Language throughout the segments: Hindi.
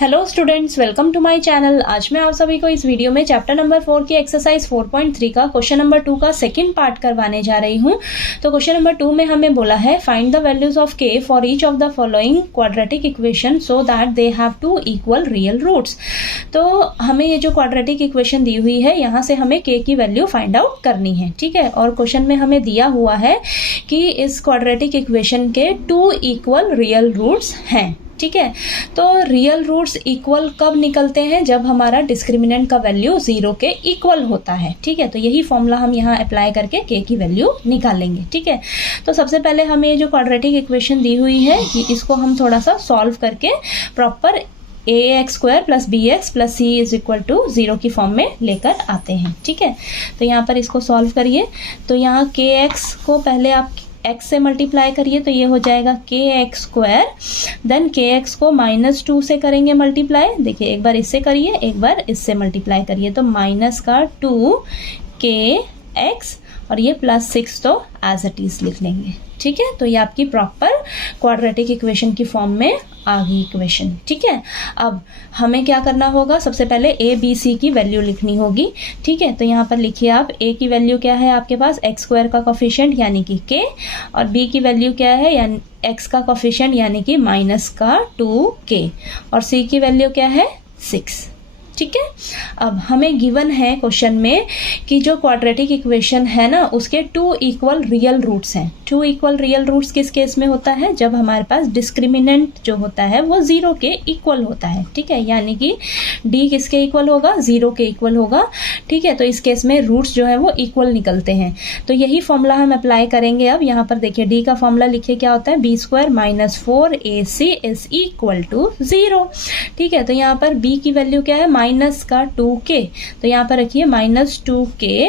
Hello students, welcome to my channel. आज मैं आप सभी को इस वीडियो में चैप्टर नंबर 4 की एक्सरसाइज 4.3 का क्वेश्चन नंबर 2 का सेकंड पार्ट करवाने जा रही हूं। तो क्वेश्चन नंबर 2 में हमें बोला है find the values of K for each of the following quadratic equation so that they have two equal real roots. तो हमें ये जो क्वाड्रेटिक इक्वेशन दी हुई है यहाँ से हमें के की वैल्यू फाइंड आउट करनी है, ठीक है। और क्वेश्चन में हमें दिया हुआ है कि इस क्वाड्रेटिक इक्वेशन के 2 इक्वल रियल रूट्स हैं, ठीक है। तो रियल रूट्स इक्वल कब निकलते हैं? जब हमारा डिस्क्रिमिनेंट का वैल्यू 0 के इक्वल होता है, ठीक है। तो यही फॉर्मूला हम यहाँ अप्लाई करके के की वैल्यू निकालेंगे, ठीक है। तो सबसे पहले हमें जो क्वाड्रेटिक इक्वेशन दी हुई है इसको हम थोड़ा सा सॉल्व करके प्रॉपर ax² + bx + c = 0 की फॉर्म में लेकर आते हैं, ठीक है। तो यहाँ पर इसको सॉल्व करिए। तो यहाँ kx को पहले आप x से मल्टीप्लाई करिए तो ये हो जाएगा kx²। देन kx को -2 से करेंगे मल्टीप्लाई। देखिए, एक बार इससे करिए, एक बार इससे मल्टीप्लाई करिए तो -2kx और ये +6 तो एज इट इज लिख लेंगे, ठीक है। तो ये आपकी प्रॉपर क्वाड्रेटिक इक्वेशन की फॉर्म में आ गई इक्वेशन, ठीक है। अब हमें क्या करना होगा? सबसे पहले a b c की वैल्यू लिखनी होगी, ठीक है। तो यहाँ पर लिखिए आप a की वैल्यू क्या है आपके पास? x² का कोफिशिएंट यानी कि k, और b की वैल्यू क्या है? यानी x का कोफिशिएंट यानी कि -2k, और c की वैल्यू क्या है? 6, ठीक है। अब हमें गिवन है क्वेश्चन में कि जो क्वाड्रेटिक इक्वेशन है ना उसके 2 इक्वल रियल रूट्स हैं। 2 इक्वल रियल रूट्स किस केस में होता है? जब हमारे पास डिस्क्रिमिनेंट जो होता है वो 0 के इक्वल होता है, ठीक है। यानी कि d किसके इक्वल होगा? 0 के इक्वल होगा, ठीक है। तो इस केस में रूट्स जो है वो इक्वल निकलते हैं। तो यही फॉर्मूला हम अप्लाई करेंगे। अब यहाँ पर देखिए d का फॉर्मूला लिखिए, क्या होता है? b² - 4ac = 0, ठीक है। तो यहाँ पर b की वैल्यू क्या है? -2k। तो यहाँ पर रखिए -2k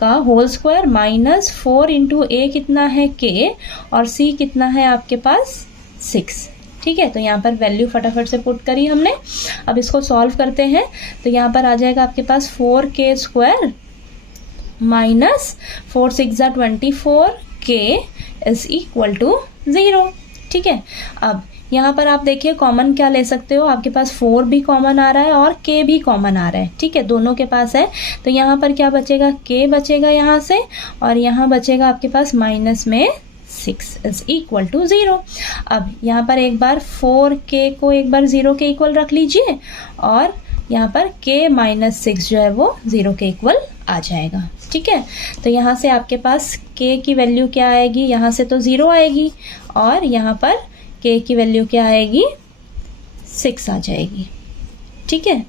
का होल स्क्वायर -4 × a कितना है? k, और c कितना है आपके पास? 6, ठीक है। तो यहाँ पर वैल्यू फटाफट से पुट करी हमने। अब इसको सॉल्व करते हैं तो यहाँ पर आ जाएगा आपके पास 4k² - 4 × 6 = 24k = 0, ठीक है। अब यहाँ पर आप देखिए कॉमन क्या ले सकते हो? आपके पास 4 भी कॉमन आ रहा है और k भी कॉमन आ रहा है, ठीक है। दोनों के पास है। तो यहाँ पर क्या बचेगा? k बचेगा यहाँ से, और यहाँ बचेगा आपके पास -6 = 0। अब यहाँ पर एक बार 4k को एक बार 0 के इक्वल रख लीजिए, और यहाँ पर k - 6 जो है वो 0 के इक्वल आ जाएगा, ठीक है। तो यहाँ से आपके पास k की वैल्यू क्या आएगी? यहाँ से तो 0 आएगी, और यहाँ पर k की वैल्यू क्या आएगी? 6 आ जाएगी, ठीक है,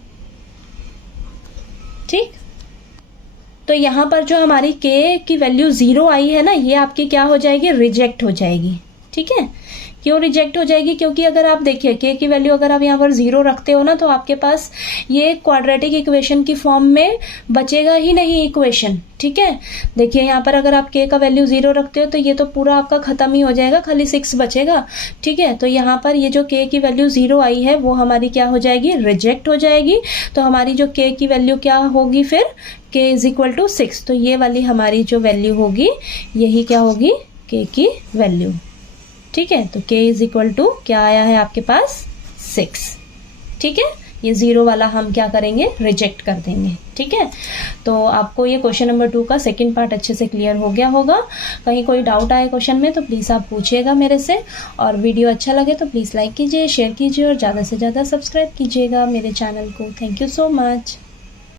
ठीक। तो यहाँ पर जो हमारी k की वैल्यू 0 आई है ना, ये आपकी क्या हो जाएगी? रिजेक्ट हो जाएगी, ठीक है। क्यों रिजेक्ट हो जाएगी? क्योंकि अगर आप देखिए k की वैल्यू अगर आप यहाँ पर 0 रखते हो ना तो आपके पास ये क्वाड्रेटिक इक्वेशन की फॉर्म में बचेगा ही नहीं इक्वेशन, ठीक है। देखिए यहाँ पर अगर आप k का वैल्यू 0 रखते हो तो ये तो पूरा आपका खत्म ही हो जाएगा, खाली 6 बचेगा, ठीक है। तो यहाँ पर ये जो k की वैल्यू 0 आई है वो हमारी क्या हो जाएगी? रिजेक्ट हो जाएगी। तो हमारी जो k की वैल्यू क्या होगी फिर? k = 6। तो ये वाली हमारी जो वैल्यू होगी यही क्या होगी? k की वैल्यू, ठीक है। तो k = क्या आया है आपके पास? 6, ठीक है। ये 0 वाला हम क्या करेंगे? रिजेक्ट कर देंगे, ठीक है। तो आपको ये क्वेश्चन नंबर 2 का सेकंड पार्ट अच्छे से क्लियर हो गया होगा। कहीं कोई डाउट आए क्वेश्चन में तो प्लीज़ आप पूछिएगा मेरे से, और वीडियो अच्छा लगे तो प्लीज़ लाइक कीजिए, शेयर कीजिए, और ज़्यादा से ज़्यादा सब्सक्राइब कीजिएगा मेरे चैनल को। Thank you so much.